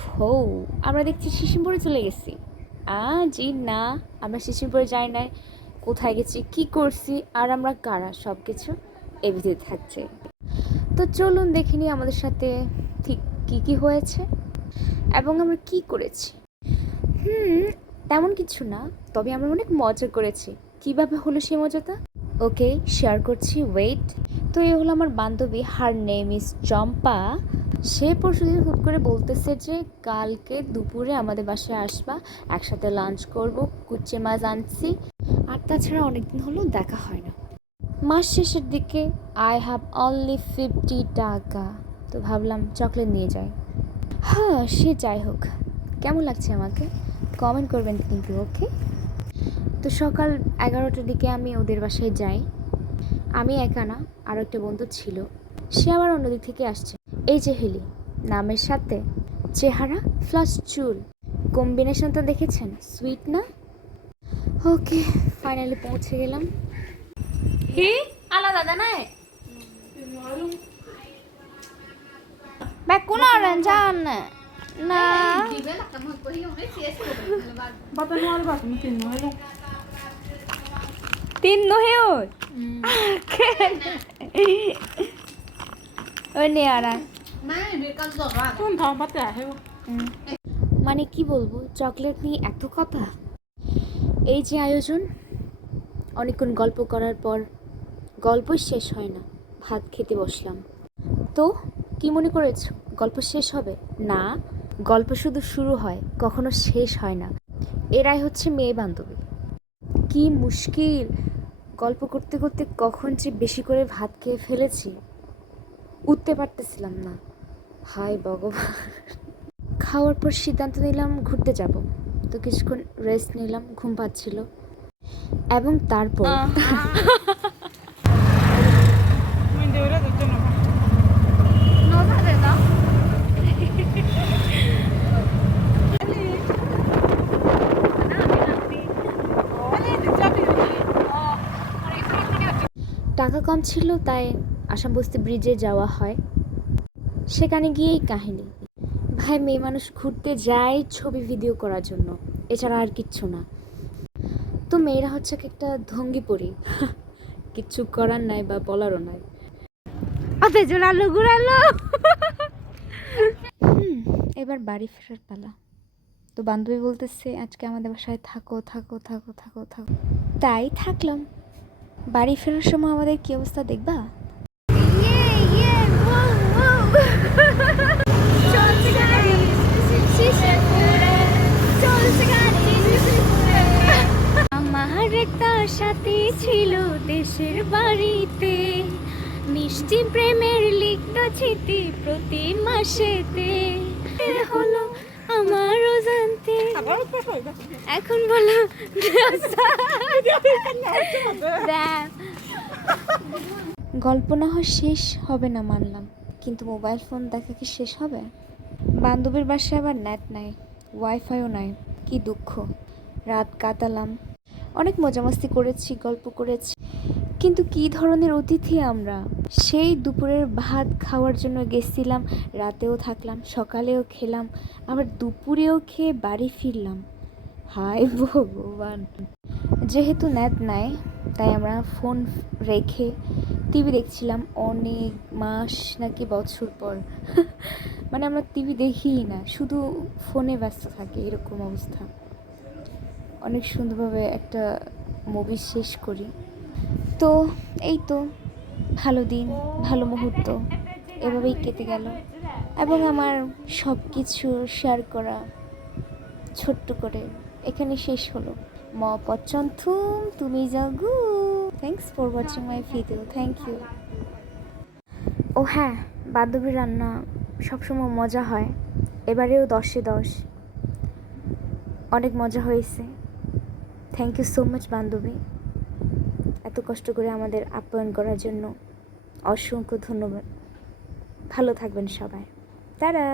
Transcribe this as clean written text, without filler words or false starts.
হো, আমরা দেখছি সিসিমপুরে চলে গেছি। জি না, আমরা সিসিমপুরে যাই নাই। কোথায় গেছি, কি করছি, আর আমরা কারা, সব কিছু এই ভিডিওতে থাকছে। তো চলুন দেখে নিই আমাদের সাথে ঠিক কি কি হয়েছে এবং আমরা কি করেছি। তেমন কিছু না, তবে আমরা অনেক মজা করেছি। কিভাবে হলো সেই মজাটা, ওকে শেয়ার করছি, ওয়েট। তো এই হলো আমার বান্ধবী, হার নেম ইজ চম্পা। সে পরশুদিন হুট করে বলতেছে যে কালকে দুপুরে আমাদের বাসায় আসবা, একসাথে লাঞ্চ করব, কুচে মাছ আনছি। আর তাছাড়া অনেকদিন হলো দেখা হয় না। মাস শেষের দিকে আই হ্যাভ অনলি 50 টাকা, তো ভাবলাম চকলেট নিয়ে যাই। হ্যাঁ, সে যাই হোক, কেমন লাগছে আমাকে কমেন্ট করবেন কিন্তু, ওকে। তো সকাল 11টার দিকে আমি ওদের বাসায় যাই। আমি একা না, আরও একটা বন্ধু ছিল, সে আবার অন্যদিক থেকে আসছে। এই যে হেলি, নামের সাথে চেহারা প্লাস চুল, কম্বিনেশনটা দেখেছেন, সুইট না? ওকে, ফাইনালি পৌঁছে গেলাম। হি আলাদা দানায় ব্যাগ কোন অরেঞ্জ আন না তিন নহে ওই নে আর মানে কি বলবো, চকলেট নিয়ে এত কথা। এই যে আয়োজন, অনেকক্ষণ গল্প করার পর গল্পই শেষ হয় না, ভাত খেতে বসলাম। তো কি মনে করেছো গল্প শেষ হবে? না, গল্প শুধু শুরু হয়, কখনো শেষ হয় না। এরাই হচ্ছে মেয়ে বান্ধবী। কি মুশকিল, গল্প করতে করতে কখন যে বেশি করে ভাত খেয়ে ফেলেছি, উঠতে পারতেছিলাম না। হায় ভগবান। খাওয়ার পর সিদ্ধান্ত নিলাম ঘুরতে যাব। তো কিছুক্ষণ রেস্ট নিলাম, ঘুম পাচ্ছিল। এবং তারপর টাকা কম ছিল, তাই আসাম বস্তি ব্রিজে যাওয়া হয়। সেখানে গিয়েই কাহিনী। ভাই, মেয়ে মানুষ ঘুরতে যায় ছবি ভিডিও করার জন্য, এছাড়া আর কিচ্ছু না। তো মেয়েরা হচ্ছে একটা ঢঙ্গি পড়ি, কিচ্ছু করার নাই বা বলারও নাই। জোরালো ঘুরালো। এবার বাড়ি ফেরার পালা। তো বান্ধবী বলতেছে আজকে আমাদের বাসায় থাকো থাকো থাকো থাকো থাকো, তাই থাকলাম। বাড়ি ফেরার সময় আমাদের কি অবস্থা দেখবা। আমার একটা সাথী ছিল দেশের বাড়িতে, মিষ্টি প্রেমের লিখত চিঠি প্রতি মাসেতে। হলো আমার অজান্তে, এখন বলো গল্প না হয় শেষ হবে না মানলাম, কিন্তু মোবাইল ফোন দেখা কি শেষ হবে? বান্ধবীর বাসায় আবার নেট নাই, ওয়াইফাইও নাই, কি দুঃখ। রাত কাটালাম, অনেক মজামস্তি করেছি, গল্প করেছি, কিন্তু কি ধরনের অতিথি আমরা। সেই দুপুরের ভাত খাওয়ার জন্য গেছিলাম, রাতেও থাকলাম, সকালেও খেলাম, আবার দুপুরেও খেয়ে বাড়ি ফিরলাম। হায় ভগবান। যেহেতু নেট নাই, তাই আমরা ফোন রেখে টিভি দেখছিলাম অনেক মাস নাকি বছর পর। মানে আমরা টিভি দেখিই না, শুধু ফোনে ব্যস্ত থাকি, এরকম অবস্থা। অনেক সুন্দরভাবে একটা মুভি শেষ করি। তো এই তো, ভালো দিন, ভালো মুহূর্ত এভাবেই কেটে গেল। এবং আমার সব কিছু শেয়ার করা ছোট্ট করে এখানে শেষ হলো। ম পছন্তুম তুমি জাগু। Thanks for watching my video, thank you. ও হ্যাঁ, বান্ধবীর রান্না সবসময় মজা হয়, এবারেও 10-এ 10, অনেক মজা হয়েছে। থ্যাংক ইউ সো মাচ বান্ধবী, এত কষ্ট করে আমাদের আপ্যায়ন করার জন্য অসংখ্য ধন্যবাদ। ভালো থাকবেন সবাই, তারা।